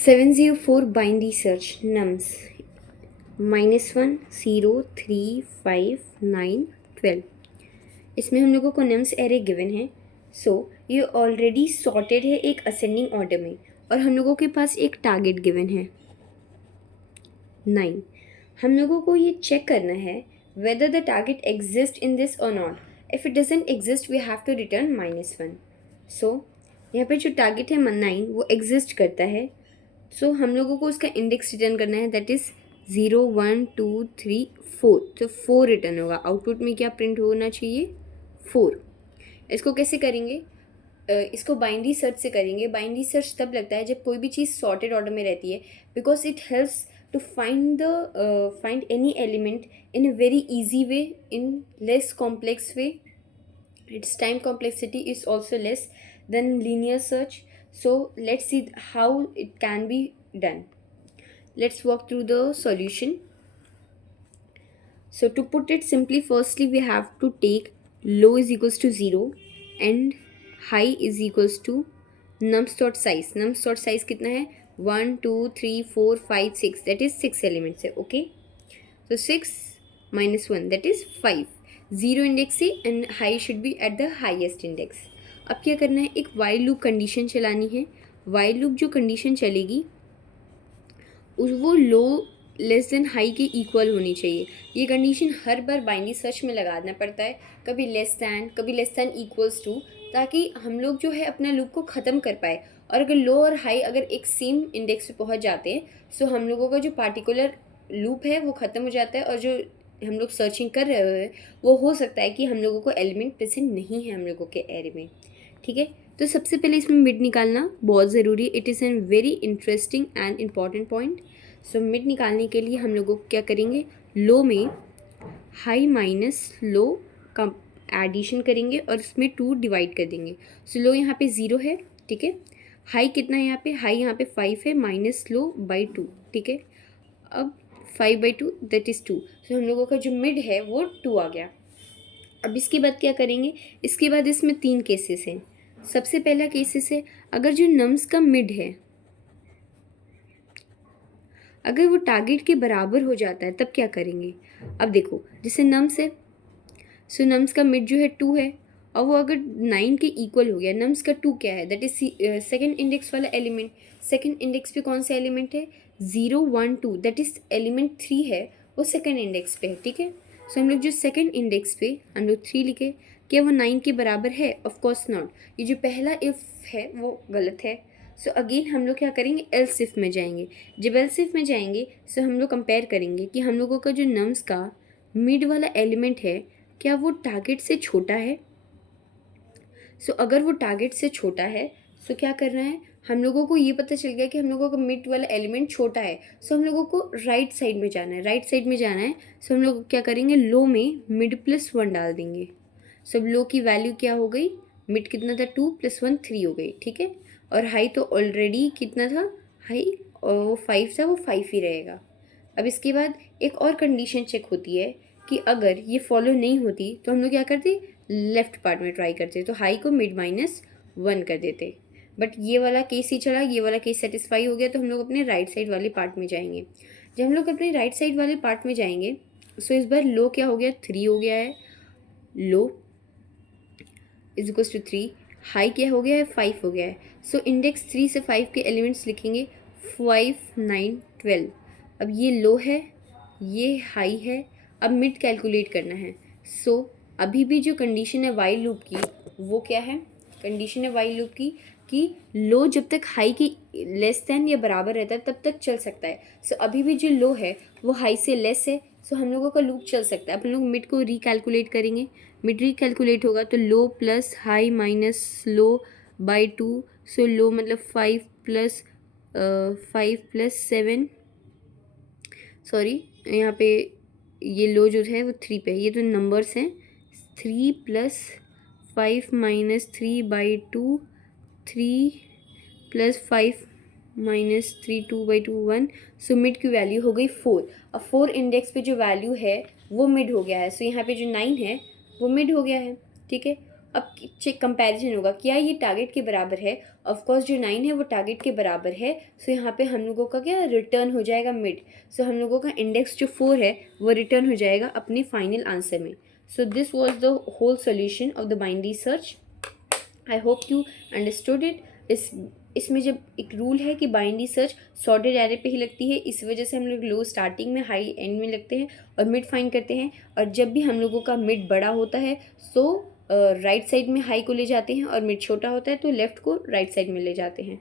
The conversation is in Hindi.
704 binary search nums -1 0 3 5 9 12। इसमें हम लोगों को नम्स एरे गिवन है। सो ये ऑलरेडी सॉर्टेड है एक असेंडिंग ऑर्डर में, और हम लोगों के पास एक टारगेट गिवन है 9। हम लोगों को ये चेक करना है whether the target exists in this or not. If it doesn't exist, we have to return -1. So यहाँ पे जो टारगेट है 9 वो एग्जिस्ट करता है। सो हम लोगों को उसका इंडेक्स रिटर्न करना है, दैट इज़ 0 1 2 3 4। तो 4 रिटर्न होगा। आउटपुट में क्या प्रिंट होना चाहिए? 4। इसको कैसे करेंगे? इसको बाइनरी सर्च से करेंगे। बाइनरी सर्च तब लगता है जब कोई भी चीज़ सॉर्टेड ऑर्डर में रहती है, because it helps to find any element in a very easy way, in less complex way. Its time complexity is also less than linear search. So let's see how it can be done. Let's walk through the solution. So to put it simply, firstly we have to take low is equals to 0 and high is equals to nums dot size. Nums dot size कितना है? 1 2 3 4 5 6, that is 6 elements है। okay, so 6 minus 1, that is 5। 0 index से and high should be at the highest index. अब क्या करना है? एक वाइल लूप कंडीशन चलानी है। वाइल लूप जो कंडीशन चलेगी वो लो लेस देन हाई के इक्वल होनी चाहिए। ये कंडीशन हर बार बाइनरी सर्च में लगाना पड़ता है, कभी लेस दैन इक्वल्स टू, ताकि हम लोग जो है अपना लूप को ख़त्म कर पाए। और अगर लो और हाई अगर एक सेम इंडेक्स पे पहुंच जाते हैं, सो हम लोगों का जो पार्टिकुलर लूप है वो ख़त्म हो जाता है, और जो हम लोग सर्चिंग कर रहे हैं वो हो सकता है कि हम लोगों को एलिमेंट प्रेजेंट नहीं है हम लोगों के एरे में। ठीक है, तो सबसे पहले इसमें मिड निकालना बहुत ज़रूरी है। It is an very interesting and important point. So mid निकालने के लिए हम लोगों को क्या करेंगे? लो में हाई माइनस लो का एडिशन करेंगे और उसमें 2 डिवाइड कर देंगे। सो लो यहाँ पे 0 है, ठीक है। हाई कितना है यहाँ पे? हाई यहाँ पे 5 है, माइनस लो बाई 2, ठीक है। अब 5/2 दैट इज़ 2। सो हम लोगों का जो मिड है वो 2 आ गया। अब इसके बाद क्या करेंगे? इसके बाद इसमें 3 केसेस हैं। सबसे पहला केसेस है, अगर जो नम्स का मिड है अगर वो टारगेट के बराबर हो जाता है तब क्या करेंगे? अब देखो, जैसे नम्स है, सो नम्स का मिड जो है 2 है, और वो अगर 9 के इक्वल हो गया। नम्स का 2 क्या है? दैट इज सेकेंड इंडेक्स वाला एलिमेंट। सेकेंड इंडेक्स पे कौन सा एलिमेंट है? 0 1 2, दैट इज एलिमेंट 3 है, वो सेकेंड इंडेक्स पे है, ठीक है। सो हम लोग जो सेकेंड इंडेक्स पे हम लोग 3 लिखे, क्या वो 9 के बराबर है? Of course not. ये जो पहला इफ़ है वो गलत है। सो अगेन हम लोग क्या करेंगे? एल्स इफ में जाएंगे। जब एल्स इफ में जाएंगे सो हम लोग कंपेयर करेंगे कि हम लोगों का जो नम्स का मिड वाला एलिमेंट है क्या वो टारगेट से छोटा है। सो अगर वो टारगेट से छोटा है सो क्या करना है? हम लोगों को ये पता चल गया कि हम लोगों का मिड वाला एलिमेंट छोटा है, सो हम लोगों को राइट साइड में जाना है। राइट साइड में जाना है सो हम लोग क्या करेंगे? लो में मिड प्लस 1 डाल देंगे। सब लो की वैल्यू क्या हो गई? मिड कितना था? 2 + 1 3 हो गई, ठीक है। और हाई तो ऑलरेडी कितना था? हाई और वो 5 था, वो 5 ही रहेगा। अब इसके बाद एक और कंडीशन चेक होती है कि अगर ये फॉलो नहीं होती तो हम लोग क्या करते? लेफ्ट पार्ट में ट्राई करते, तो हाई को मिड -1 कर देते। बट ये वाला केस ही चला, ये वाला केस सेटिस्फाई हो गया, तो हम लोग अपने राइट साइड वाले पार्ट में जाएंगे। जब हम लोग अपने राइट साइड वाले पार्ट में जाएंगे सो इस बार लो क्या हो गया? 3 हो गया है। लो इज इक्वल्स टू 3। हाई क्या हो गया है? 5 हो गया है। सो इंडेक्स 3 से 5 के एलिमेंट्स लिखेंगे 5 9 12। अब ये लो है, ये हाई है। अब मिड कैलकुलेट करना है। सो अभी भी जो कंडीशन है वाइल लूप की वो क्या है? कंडीशन है वाइल लूप की कि लो जब तक हाई की लेस दैन या बराबर रहता है तब तक चल सकता है। सो अभी भी जो लो है वो हाई से लेस है, सो हम लोगों का लूप चल सकता है। अब हम लोग मिड को रिकैलकुलेट करेंगे। मिड रिकैलकुलेट होगा तो low plus high minus low by 2। So low मतलब 5 + 7, सॉरी यहाँ पे ये लो जो है वो 3 पे है। ये तो नंबर्स हैं। 3 + 5 - 3/2, 3 + 5 - 3 2/2 1। सो मिड की वैल्यू हो गई 4। अब 4 इंडेक्स पे जो वैल्यू है वो मिड हो गया है। सो यहाँ पे जो 9 है वो मिड हो गया है, ठीक है। अब चेक कंपैरिजन होगा, क्या ये टारगेट के बराबर है। ऑफ कोर्स जो 9 है वो टारगेट के बराबर है, सो यहाँ पे हम लोगों का क्या रिटर्न हो जाएगा मिड। सो हम लोगों का इंडेक्स जो 4 है वो रिटर्न हो जाएगा अपने फाइनल आंसर में। So this was the whole solution of the binary search. I hope you understood it. इसमें जब एक रूल है कि बाइनरी सर्च सॉर्टेड एरे पे ही लगती है, इस वजह से हम लोग लो स्टार्टिंग में हाई एंड में लगते हैं और मिड फाइंड करते हैं। और जब भी हम लोगों का मिड बड़ा होता है सो राइट साइड में हाई को ले जाते हैं, और मिड छोटा होता है तो लेफ्ट को राइट साइड में ले जाते हैं।